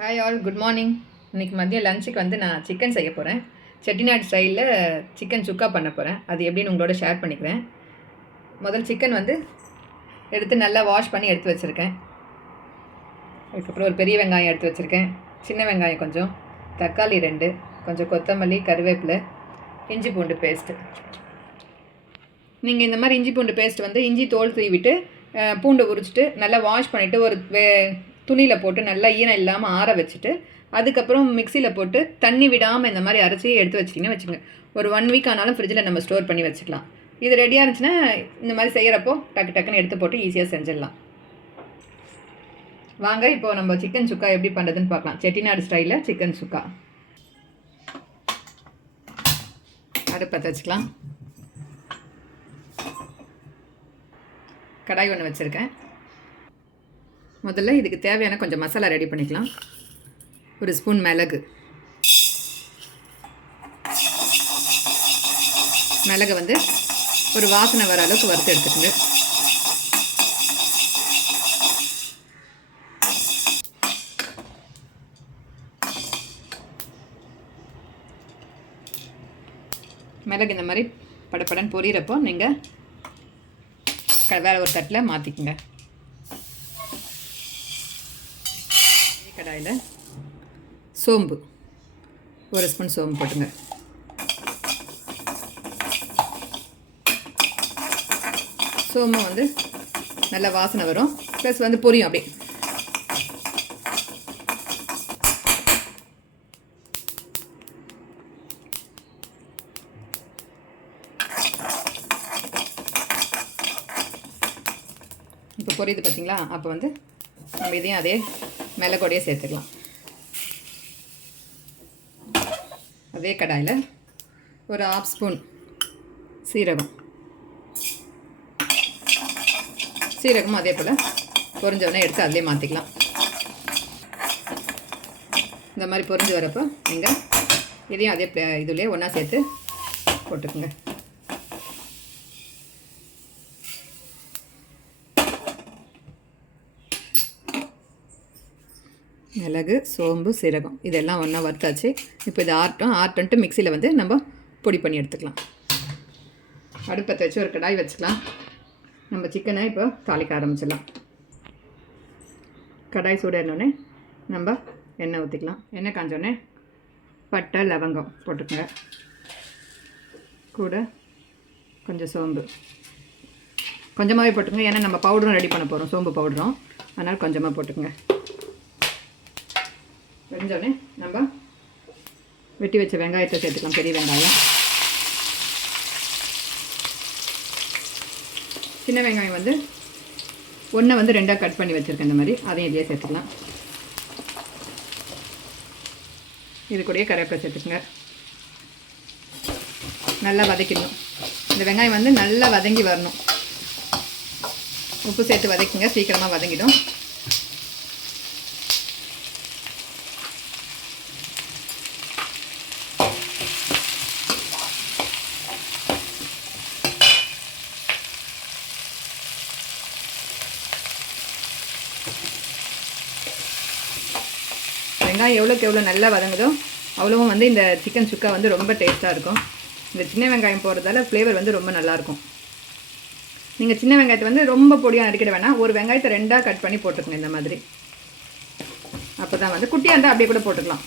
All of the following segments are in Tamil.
Hi all, good morning. இன்றைக்கி மதியம் லஞ்சுக்கு வந்து நான் சிக்கன் செய்ய போகிறேன். செட்டிநாடு ஸ்டைலில் சிக்கன் சுக்கா பண்ண போகிறேன். அது எப்படின்னு உங்களோட ஷேர் பண்ணிக்கிறேன். முதல் சிக்கன் வந்து எடுத்து நல்லா வாஷ் பண்ணி எடுத்து வச்சுருக்கேன். அதுக்கப்புறம் ஒரு பெரிய வெங்காயம் எடுத்து வச்சுருக்கேன், சின்ன வெங்காயம் கொஞ்சம், தக்காளி 2, கொஞ்சம் கொத்தமல்லி, கருவேப்பிலை, இஞ்சி பூண்டு பேஸ்ட்டு. நீங்கள் இந்த மாதிரி இஞ்சி பூண்டு பேஸ்ட் வந்து இஞ்சி தோல் சீவிட்டு பூண்டை உரிச்சிட்டு நல்லா வாஷ் பண்ணிவிட்டு ஒரு துணியில் போட்டு நல்லா ஈரம் இல்லாமல் ஆற வச்சுட்டு அதுக்கப்புறம் மிக்சியில் போட்டு தண்ணி விடாமல் இந்த மாதிரி அரைச்சி எடுத்து வச்சிட்டிங்கன்னா வச்சுங்க, ஒரு 1 வீக் ஆனாலும் ஃப்ரிட்ஜில் நம்ம ஸ்டோர் பண்ணி வச்சுக்கலாம். இது ரெடியாக இருந்துச்சுன்னா இந்த மாதிரி செய்கிறப்போ டக்குன்னு எடுத்து போட்டு ஈஸியாக செஞ்சிடலாம். வாங்க இப்போ நம்ம சிக்கன் சுக்கா எப்படி பண்ணுறதுன்னு பார்க்கலாம். செட்டிநாடு ஸ்டைலில் சிக்கன் சுக்கா. அடுப்பத்தை வச்சுக்கலாம். கடாய் ஒன்று வச்சுருக்கேன். முதல்ல இதுக்கு தேவையான கொஞ்சம் மசாலா ரெடி பண்ணிக்கலாம். ஒரு ஸ்பூன் மிளகு வந்து ஒரு வாசனை வர அளவுக்கு வறுத்து எடுத்துக்கோங்க. மிளகு இந்த மாதிரி படப்படன்னு பொரியிறப்போ நீங்கள் வேறு ஒரு தட்டில் மாற்றிக்குங்க. கடாயில் சோம்பு, ஒரு ஸ்பூன் சோம்பு போட்டுங்க. சோம்பு வந்து நல்ல வாசனை வரும், ப்ளஸ் வந்து பொரியும் அப்படியே. இப்போ பொரியுது பார்த்தீங்களா? அப்போ வந்து நம்ம இதையும் அதே மிளகோடையே சேர்த்துக்கலாம். அதே கடாயில் ஒரு 1/2 ஸ்பூன் சீரகமும் அதே போல் பொரிஞ்சவொடனே எடுத்து அதிலே மாற்றிக்கலாம். இந்த மாதிரி பொரிஞ்சு வரப்போ நீங்கள் இதையும் அதே இதுலேயே ஒன்றா சேர்த்து போட்டுக்குங்க. மிளகு, சோம்பு, சீரகம் இதெல்லாம் ஒன்றா வறுத்தாச்சு. இப்போ இது ஆர்டன்ட்டு மிக்சியில் வந்து நம்ம பொடி பண்ணி எடுத்துக்கலாம். அடுப்பத்தை வச்சு ஒரு கடாய் வச்சுக்கலாம். நம்ம சிக்கனை இப்போ தாளிக்க ஆரம்பிச்சிடலாம். கடாய் சூடானோடனே நம்ம எண்ணெய் ஊற்றிக்கலாம். எண்ணெய் காஞ்சோடனே பட்டை, லவங்கம் போட்டுக்கோங்க. கூட கொஞ்சம் சோம்பு கொஞ்சமாகவே போட்டுக்கோங்க, ஏன்னா நம்ம பவுடரும் ரெடி பண்ண போகிறோம், சோம்பு பவுடரும், அதனால் கொஞ்சமாக போட்டுக்கோங்க. வெஞ்சோடனே நம்ம வெட்டி வச்ச வெங்காயத்தை சேர்த்துக்கலாம். பெரிய வெங்காயம், சின்ன வெங்காயம் வந்து ஒன்றை வந்து 2ஆக கட் பண்ணி வச்சுருக்கேன். இந்த மாதிரி அதையும் இதையே சேர்த்துக்கலாம். இது கூடயே கருவேப்பிலை சேர்த்துக்குங்க. நல்லா வதக்கிடணும். இந்த வெங்காயம் வந்து நல்லா வதங்கி வரணும். உப்பு சேர்த்து வதக்குங்க, சீக்கிரமாக வதங்கிடும். வெங்காயம் எவ்வளோ நல்லா வதங்குதோ அவ்வளோவும் வந்து இந்த சிக்கன் சுக்கா வந்து ரொம்ப டேஸ்ட்டாக இருக்கும். இந்த சின்ன வெங்காயம் போடுறதால ஃப்ளேவர் வந்து ரொம்ப நல்லாயிருக்கும். நீங்கள் சின்ன வெங்காயத்தை வந்து ரொம்ப பொடியாக நறுக்கிட வேணாம், ஒரு வெங்காயத்தை 2ஆக கட் பண்ணி போட்டுக்கோங்க இந்த மாதிரி. அப்போ தான் வந்து குட்டியாக இருந்தால் அப்படியே கூட போட்டுக்கலாம்.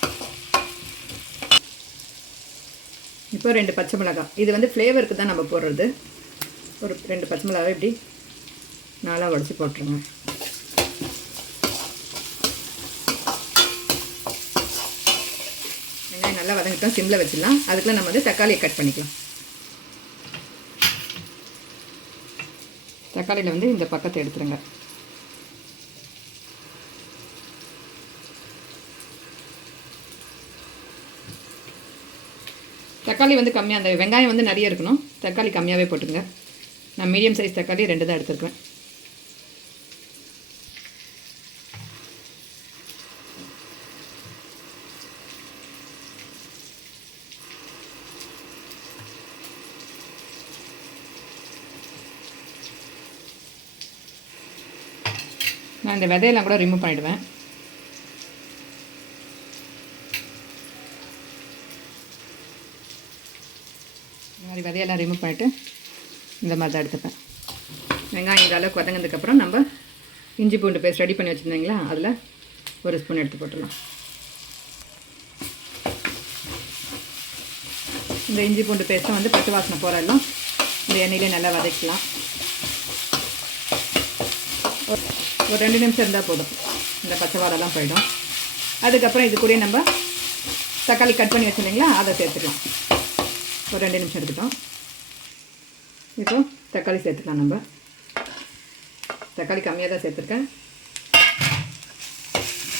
இப்போ 2 பச்சை மிளகாய், இது வந்து ஃப்ளேவருக்கு தான் நம்ம போடுறது. ஒரு 2 பச்சை மிளகாய் இப்படி 4ஆக உடச்சி போட்டுருங்க. நல்லா வதங்கிட்டோம், சிம்மில் வச்சிடலாம். அதுக்குள்ளே நம்ம வந்து தக்காளியை கட் பண்ணிக்கலாம். தக்காளியில் வந்து இந்த பக்கத்தை எடுத்துருங்க. தக்காளி வந்து கம்மியாக, அந்த வெங்காயம் வந்து நிறைய இருக்கணும், தக்காளி கம்மியாகவே போட்டுங்க. நான் மீடியம் சைஸ் தக்காளி 2 தான் எடுத்துருக்கேன். நான் இந்த விதையெல்லாம் கூட ரிமூவ் பண்ணிவிடுவேன். இந்த மாதிரி விதையெல்லாம் ரிமூவ் பண்ணிவிட்டு இந்த மாதிரி தான் எடுத்துப்பேன். வெங்காயம் இந்த அளவுக்கு வதங்கினதுக்கப்புறம் நம்ம இஞ்சி பூண்டு பேஸ்ட் ரெடி பண்ணி வச்சுருந்தீங்களா, அதில் ஒரு ஸ்பூன் எடுத்து போட்டுடலாம். இந்த இஞ்சி பூண்டு பேஸ்ட்டை வந்து பச்சை வாசனை போகிறெல்லாம் இந்த எண்ணெயிலே நல்லா வதக்கலாம். ஒரு 2 நிமிஷம் இருந்தால் போதும், இந்த பச்சை வாடெல்லாம் போயிடும். அதுக்கப்புறம் இது கூட நம்ம தக்காளி கட் பண்ணி வச்சுருந்தீங்களா, அதை சேர்த்துக்கலாம். ஒரு 2 நிமிஷம் எடுத்துட்டோம். இப்போது தக்காளி சேர்த்துக்கலாம். நம்ம தக்காளி கம்மியாக தான் சேர்த்துருக்கேன்.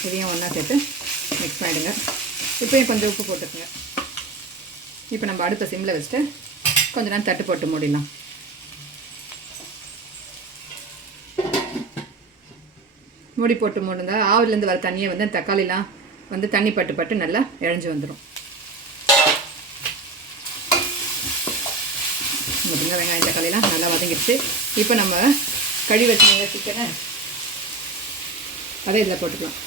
இதையும் ஒன்றா சேர்த்து மிக்ஸ் பண்ணிவிடுங்க. இப்போயும் கொஞ்சம் உப்பு போட்டுக்கோங்க. இப்போ நம்ம அடுப்பை சிம்மில் வச்சுட்டு கொஞ்ச நேரம் தட்டு போட்டு மூடிடலாம். மூடி போட்டு மூடுங்க. ஆவிலேருந்து வர தண்ணியை வந்து தக்காளிலாம் வந்து தண்ணி பட்டு பட்டு நல்லா இழஞ்சி வந்துடும். பார்த்தீங்கன்னா வெங்காயம் தக்காளிலாம் நல்லா வதங்கிடுச்சு. இப்போ நம்ம கழுவி வச்சுருங்க சிக்கனை அதை இதில் போட்டுக்கலாம்.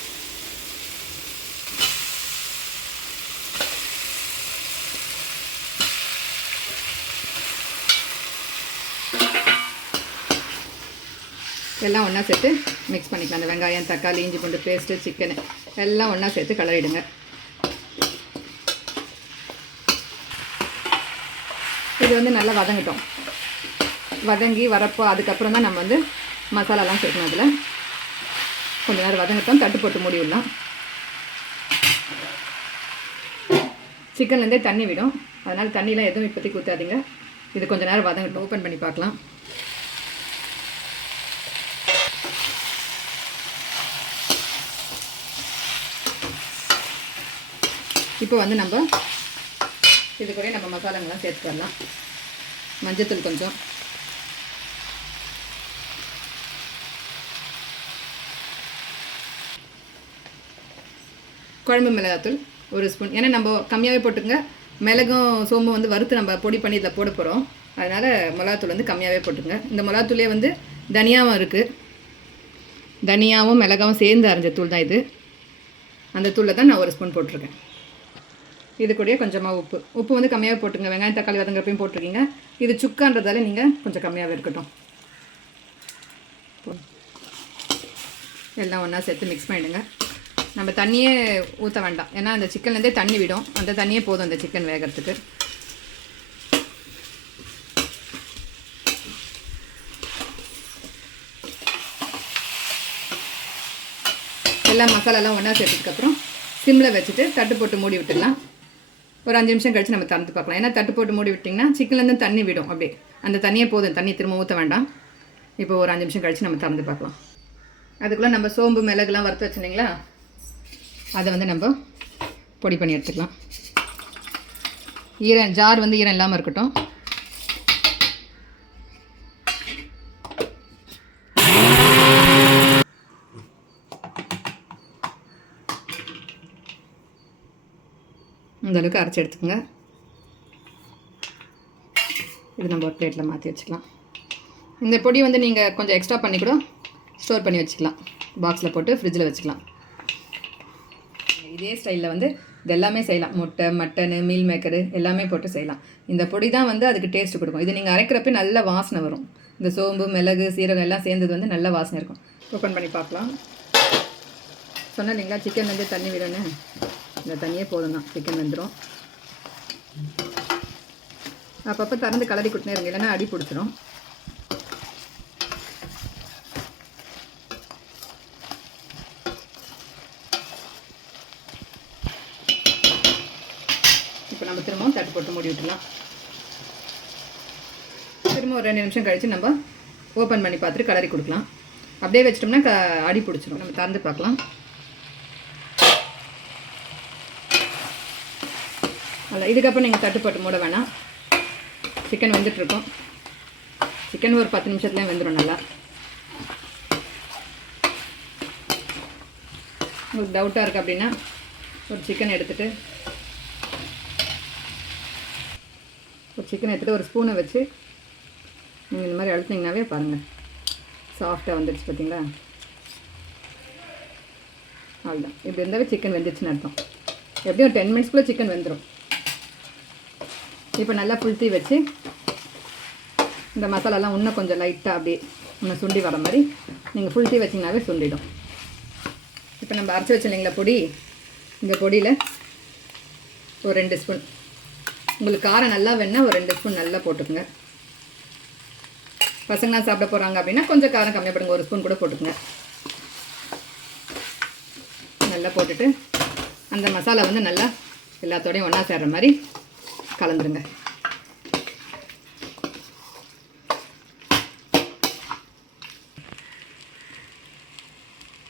எல்லாம் ஒன்றா சேர்த்து மிக்ஸ் பண்ணிக்கலாம். அந்த வெங்காயம் தக்காளி இஞ்சி பூண்டு பேஸ்ட்டு சிக்கனு எல்லாம் ஒன்றா சேர்த்து கலரிடுங்க. இது வந்து நல்லா வதங்கட்டும். வதங்கி வரப்போ அதுக்கப்புறம் தான் நம்ம வந்து மசாலாலாம் சேர்க்கணும். அதில் கொஞ்சம் நேரம் வதங்கட்டும். தட்டு போட்டு மூடி விடலாம். சிக்கன்லேருந்தே தண்ணி விடும், அதனால் தண்ணியெலாம் எதுவும் இப்போதைக்கு ஊற்றாதீங்க. இது கொஞ்சம் நேரம் வதங்கட்டும். ஓப்பன் பண்ணி பார்க்கலாம். இப்போ வந்து நம்ம இது கூட நம்ம மசாலாங்கெல்லாம் சேர்த்துக்கலாம். மஞ்சத்தூள் கொஞ்சம், குழம்பு மிளகாத்தூள் ஒரு ஸ்பூன். ஏன்னா நம்ம கம்மியாகவே போட்டுங்க. மிளகும் சோம்பும் வந்து வறுத்து நம்ம பொடி பண்ணி இதில் போட போகிறோம். அதனால் மிளகாத்தூள் வந்து கம்மியாகவே போட்டுங்க. இந்த மிளகாத்தூளே வந்து தனியாகவும் இருக்குது. தனியாவும் மிளகாவும் சேர்ந்து அரைஞ்ச தூள் தான் இது. அந்த தூளில் தான் நான் ஒரு ஸ்பூன் போட்டிருக்கேன். இது கூட கொஞ்சமாக உப்பு வந்து கம்மியாகவே போட்டுங்க. வெங்காயம் தக்காளி வதங்கிறப்பையும் போட்டிருக்கீங்க. இது சுக்கான்றதால நீங்கள் கொஞ்சம் கம்மியாகவே இருக்கட்டும். எல்லாம் ஒன்றா சேர்த்து மிக்ஸ் பண்ணிவிடுங்க. நம்ம தண்ணியே ஊற்ற வேண்டாம், ஏன்னா அந்த சிக்கன்லேருந்தே தண்ணி விடும். அந்த தண்ணியே போதும் அந்த சிக்கன் வேகிறதுக்கு. எல்லாம் மசாலாலாம் ஒன்றா சேர்த்ததுக்கப்புறம் சிம்மில் வச்சுட்டு தட்டு போட்டு மூடி விட்டுடலாம். ஒரு 5 நிமிஷம் கழித்து நம்ம திறந்து பார்க்கலாம். ஏன்னா தட்டு போட்டு மூடி விட்டிங்கன்னா சிக்கன்லேருந்து தண்ணி விடும். அப்படியே அந்த தண்ணியே போதும், தண்ணி திரும்ப ஊற்ற வேண்டாம். இப்போ ஒரு 5 நிமிஷம் கழித்து நம்ம திறந்து பார்க்கலாம். அதுக்குள்ளே நம்ம சோம்பு மிளகுலாம் வறுத்து வச்சுருந்தீங்களா, அதை வந்து நம்ம பொடி பண்ணி எடுத்துக்கலாம். ஜார் வந்து ஈரம் இல்லாமல் இருக்கட்டும். இந்த அளவுக்கு அரைச்சி எடுத்துக்கோங்க. இது நம்ம ஒரு பிளேட்டில் மாற்றி வச்சுக்கலாம். இந்த பொடி வந்து நீங்கள் கொஞ்சம் எக்ஸ்ட்ரா பண்ணி கூட ஸ்டோர் பண்ணி வச்சுக்கலாம். பாக்ஸில் போட்டு ஃப்ரிட்ஜில் வச்சுக்கலாம். இதே ஸ்டைலில் வந்து இது எல்லாமே செய்யலாம். முட்டை, மட்டனு, மீல் மேக்கரு எல்லாமே போட்டு செய்யலாம். இந்த பொடி தான் வந்து அதுக்கு டேஸ்ட்டு கொடுக்கும். இது நீங்கள் அரைக்கிறப்ப நல்ல வாசனை வரும். இந்த சோம்பு மிளகு சீரகம் எல்லாம் சேர்ந்தது வந்து நல்ல வாசனை இருக்கும். ஓப்பன் பண்ணி பார்க்கலாம். சொன்னேன் இல்லைங்களா, சிக்கன்லேருந்து தண்ணி விடுன்னு. இந்த தண்ணியே போதும் தான், சிக்கன் வந்துடும். அப்பப்போ திறந்து கலரி கொடுத்துனே இருங்க, இல்லைன்னா அடி பிடிச்சிடும். இப்போ நம்ம திரும்பவும் தட்டு போட்டு மூடி விட்டுலாம். திரும்ப ஒரு 2 நிமிஷம் கழித்து நம்ம ஓப்பன் பண்ணி பார்த்துட்டு கலரி கொடுக்கலாம். அப்படியே வச்சிட்டோம்னா அடி பிடிச்சிடும். நம்ம திறந்து பார்க்கலாம். அல்ல, இதுக்கப்புறம் நீங்கள் தட்டு போட்டு மூட வேணாம். சிக்கன் வெந்துட்டுருக்கோம். சிக்கன் ஒரு 10 நிமிஷத்துலேயே வெந்துடும் நல்லா. உங்களுக்கு டவுட்டாக இருக்குது அப்படின்னா ஒரு சிக்கன் எடுத்துகிட்டு ஒரு ஸ்பூனை வச்சு நீங்கள் இந்த மாதிரி அழுத்தினீங்கன்னாவே பாருங்கள் சாஃப்டாக வந்துடுச்சு. பார்த்தீங்களா, அவ்வளோதான். இப்படி இருந்தாவே சிக்கன் வெந்துடுச்சுன்னு அர்த்தம். எப்படியும் ஒரு 10 மினிட்ஸ்க்குள்ளே சிக்கன் வெந்துடும். இப்போ நல்லா ஃபுல் தீ வச்சு இந்த மசாலாலாம் இன்னும் கொஞ்சம் லைட்டாக அப்படியே இன்னும் சுண்டி வர மாதிரி நீங்கள் ஃபுல் தீ வச்சிங்கனாவே சுண்டிடும். இப்போ நம்ம அரைச்சி வச்சில்லைங்களா பொடி, இந்த பொடியில் ஒரு 2 ஸ்பூன், உங்களுக்கு காரம் நல்லா வேணுன்னா ஒரு 2 ஸ்பூன் நல்லா போட்டுக்குங்க. பசங்களாம் சாப்பிட போகிறாங்க அப்படின்னா கொஞ்சம் காரம் கம்மியாக போடுங்க, 1 ஸ்பூன் கூட போட்டுக்குங்க. நல்லா போட்டுட்டு அந்த மசாலா வந்து நல்லா எல்லாத்தோடையும் ஒன்றா சேர்கிற மாதிரி கலந்துருங்க.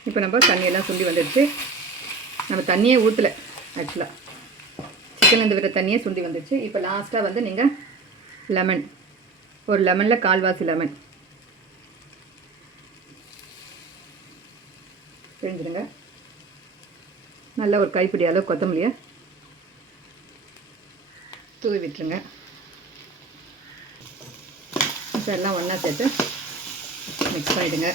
இப்போ நம்ம தண்ணியெல்லாம் சுண்டி வந்துடுச்சு. நம்ம தண்ணியே ஊற்றலை, ஆக்சுவலாக சிக்கன்லேருந்து விட தண்ணியே சுண்டி வந்துடுச்சு. இப்போ லாஸ்ட்டாக வந்து நீங்கள் லெமன், ஒரு லெமனில் 1/4 லெமன் பிழிஞ்சிடுங்க. நல்லா ஒரு கைப்பிடி அளவு கொத்தமல்லியை தூவி விட்டுருங்க. இப்போ எல்லாம் ஒன்றா சேர்த்து மிக்ஸ் பண்ணிவிடுங்க.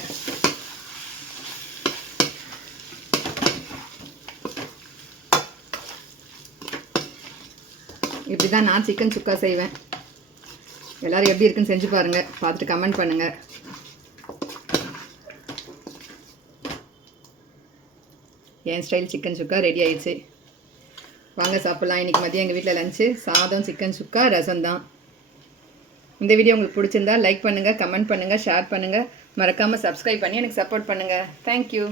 இப்படி தான் நான் சிக்கன் சுக்கா செய்வேன். எல்லோரும் எப்படி இருக்குன்னு செஞ்சு பாருங்கள், பார்த்துட்டு கமெண்ட் பண்ணுங்கள். என் ஸ்டைல் சிக்கன் சுக்கா ரெடி ஆயிடுச்சு. வாங்க சாப்பிட்லாம். இன்றைக்கி மதியம் எங்கள் வீட்டில் லஞ்சு சாதம், சிக்கன் சுக்கா, ரசம் தான். இந்த வீடியோ உங்களுக்கு பிடிச்சிருந்தா லைக் பண்ணுங்கள், கமெண்ட் பண்ணுங்கள், ஷேர் பண்ணுங்கள், மறக்காமல் சப்ஸ்கிரைப் பண்ணி எனக்கு சப்போர்ட் பண்ணுங்கள். தேங்க்யூ.